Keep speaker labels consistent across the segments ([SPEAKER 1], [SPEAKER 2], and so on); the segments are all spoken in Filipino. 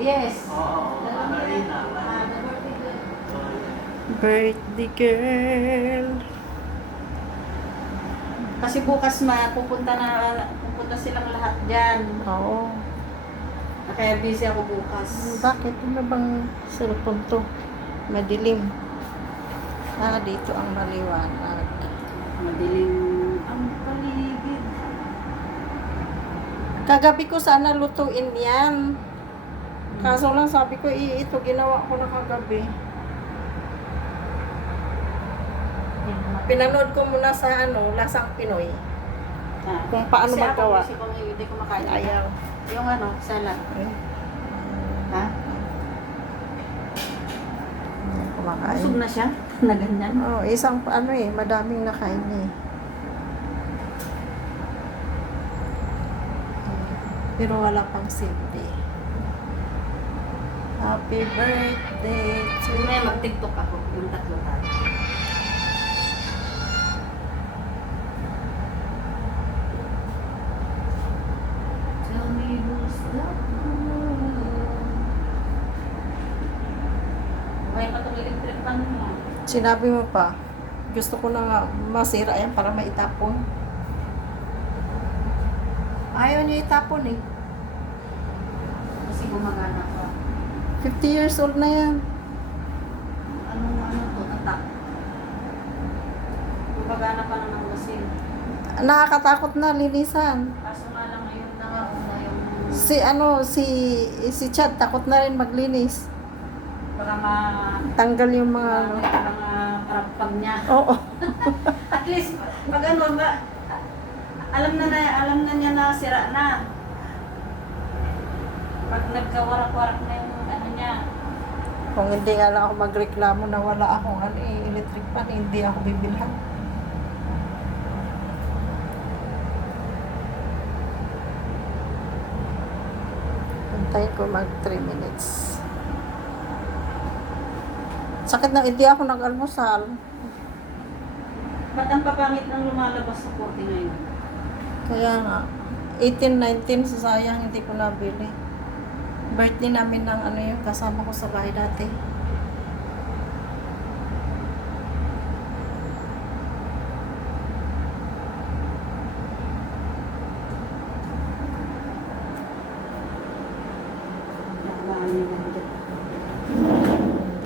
[SPEAKER 1] Yes.
[SPEAKER 2] Oo, oo. Marina.
[SPEAKER 1] Ah, the birthday girl.
[SPEAKER 2] Yeah.
[SPEAKER 3] Birthday girl.
[SPEAKER 1] Kasi bukas ma, pupunta na, pupunta silang lahat dyan.
[SPEAKER 3] Oo.
[SPEAKER 1] Kaya busy ako bukas.
[SPEAKER 3] Bakit? Ano bang cellphone to? Madilim. Ah, dito ang maliwanag.
[SPEAKER 1] Madilim ang paligid.
[SPEAKER 3] Kagabi ko sana lutuin yan. Kaso lang sabi ko, "Eh, ito ginawa ko na kagabi. Pinanood ko muna sa ano, Lasang Pinoy.
[SPEAKER 1] Ah.
[SPEAKER 3] Kung paano
[SPEAKER 1] Kasi
[SPEAKER 3] magawa.
[SPEAKER 1] Ako, busy ko hindi ko makain.
[SPEAKER 3] Ayaw.
[SPEAKER 1] Yung ano, salad.
[SPEAKER 3] Eh,
[SPEAKER 1] Ha?
[SPEAKER 3] kumakain.
[SPEAKER 1] Busog na siya? na ganyan?
[SPEAKER 3] Oh, isang ano eh, madaming nakain eh. Pero wala pang silbi. Happy birthday to
[SPEAKER 1] May mag-tiktok ako, yung tatlo tayo. Tell me who's the Buhay pa itong electric pan mo.
[SPEAKER 3] Sinabi mo pa, gusto ko na nga masira yan para maitapon. Ayaw niya itapon eh.
[SPEAKER 1] Kasi gumagana pa.
[SPEAKER 3] 50 years old na yan.
[SPEAKER 1] Anong ano to, tatak. Gumagana pa naman kasi.
[SPEAKER 3] Nakakatakot na linisan.
[SPEAKER 1] Kaso nga lang ngayon na nga una yung
[SPEAKER 3] Si ano, si si Chad takot na rin maglinis.
[SPEAKER 1] baka ma...
[SPEAKER 3] Tanggal yung mga
[SPEAKER 1] mga,
[SPEAKER 3] ano.
[SPEAKER 1] mga karapag niya.
[SPEAKER 3] Oo.
[SPEAKER 1] At least, pag ano ba, alam na, na alam na niya na sira na. Pag nagkawarak-warak na yung ano niya,
[SPEAKER 3] Kung hindi nga lang ako magreklamo na wala akong ano, eh, electric pan, hindi ako bibilhan. Antayin ko mag 3 minutes. Sakit na hindi ako nag-almusal.
[SPEAKER 1] ba't ang papangit ng lumalabas sa korte ngayon?
[SPEAKER 3] Kaya nga, 18, 19, sayang hindi ko nabili. Birthday namin ng ano yung kasama ko sa bahay dati.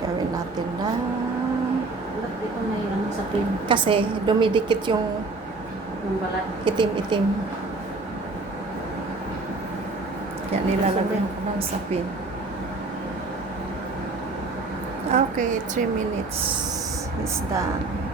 [SPEAKER 3] Gawin natin na.
[SPEAKER 1] Ano?
[SPEAKER 3] Kasi dumidikit yung itim-itim. Kaya nilalagyan ko ng sapin. Okay, 3 minutes is done.